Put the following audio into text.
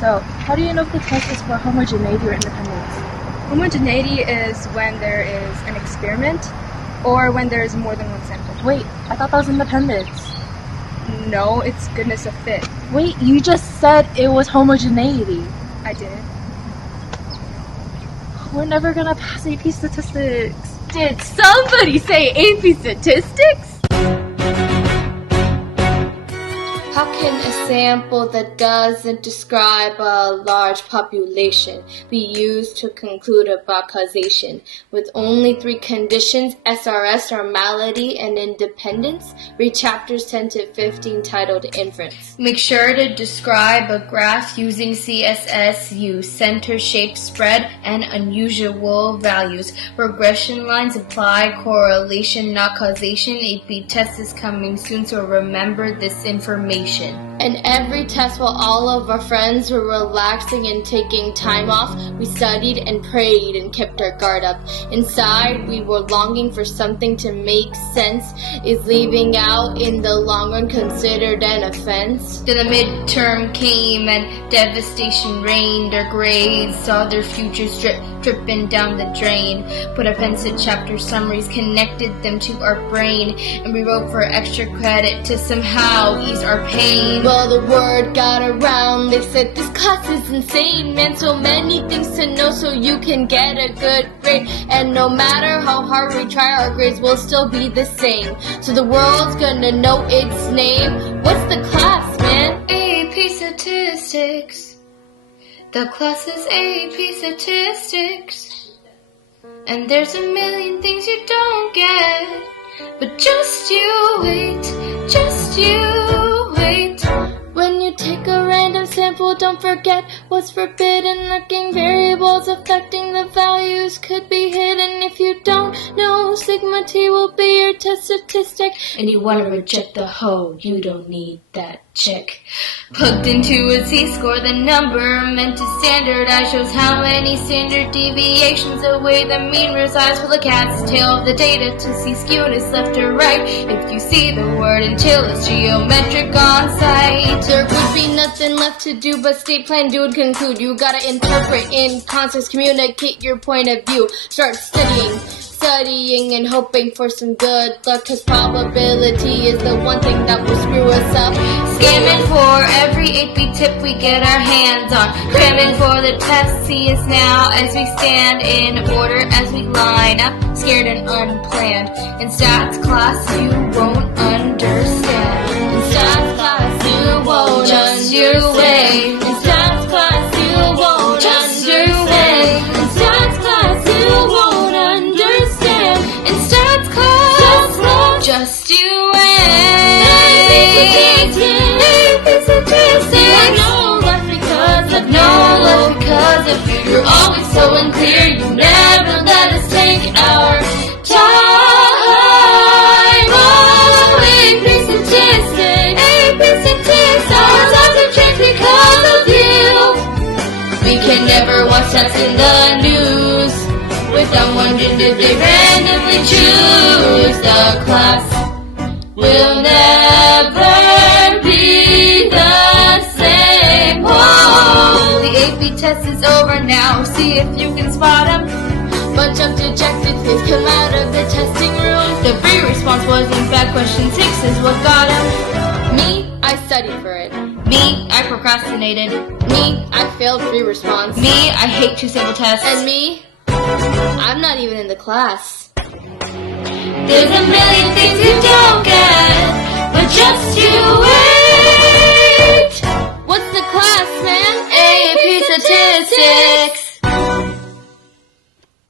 So, how do you know if the test is for homogeneity or independence? Homogeneity is when there is an experiment or when there is more than one sample. Wait, I thought that was independence. No, it's goodness of fit. Wait, you just said it was homogeneity. I did. We're never gonna pass AP statistics. Did somebody say AP statistics? How can a sample that doesn't describe a large population be used to conclude about causation? With only 3 conditions, SRS, normality, and independence, read chapters 10 to 15 titled Inference. Make sure to describe a graph using CSS. Use center, shape, spread, and unusual values. Regression lines apply correlation, not causation. AP test is coming soon, so remember this information. And every test while all of our friends were relaxing and taking time off, we studied and prayed and kept our guard up. Inside, we were longing for something to make sense. Is leaving out in the long run considered an offense? Then the midterm came and devastation reigned. Our grades saw their futures dripping down the drain. Put our pens to chapter summaries, connected them to our brain, and we wrote for extra credit to somehow ease our pain. Well, the word got around. They said this class is insane, man. So many things to know so you can get a good grade. And no matter how hard we try, our grades will still be the same. So the world's gonna know its name. What's the class, man? AP Statistics. The class is AP Statistics. And there's a million things you don't get. But just you wait, just you wait. When you take a random sample, don't forget what's forbidden. Lurking variables affecting the values could be hidden. If you don't know, sigma t will be your test statistic. And you want to reject the hoe, you don't need that check. Plugged into a z-score, the number meant to standardize shows how many standard deviations away the mean resides. For the cat's tail of the data to see skewness left or right. If you see the word until it's geometric on site, there would be nothing left to do but state plan, do and conclude. You gotta interpret in context, communicate your point of view. Start studying and hoping for some good luck, cause probability is the one thing that will screw us up. Scamming for every AP tip we get our hands on. Cramming for the test, see us now as we stand in order as we line up, scared and unplanned. In stats class you won't understand. In stats class you won't just you wait. In stats class you won't understand. In stats class you won't understand. In stats class, just you wait. No love because of you. You're always so unclear. You never let us take our time. Oh, AP statistics, AP statistics. Our lives have changed because of you. We can never watch stats in the news without wondering if they randomly choose. The class will never be the same. Whoa. The AP test is over now. See if you can spot them. Bunch of dejected kids come out of the testing room. The free response was in fact question 6 is what got him. Me, I studied for it. Me, I procrastinated. Me, I failed free response. Me, I hate 2 sample tests. And me, I'm not even in the class. There's a million things you don't get, but just you wait. What's the class, man? AP Statistics.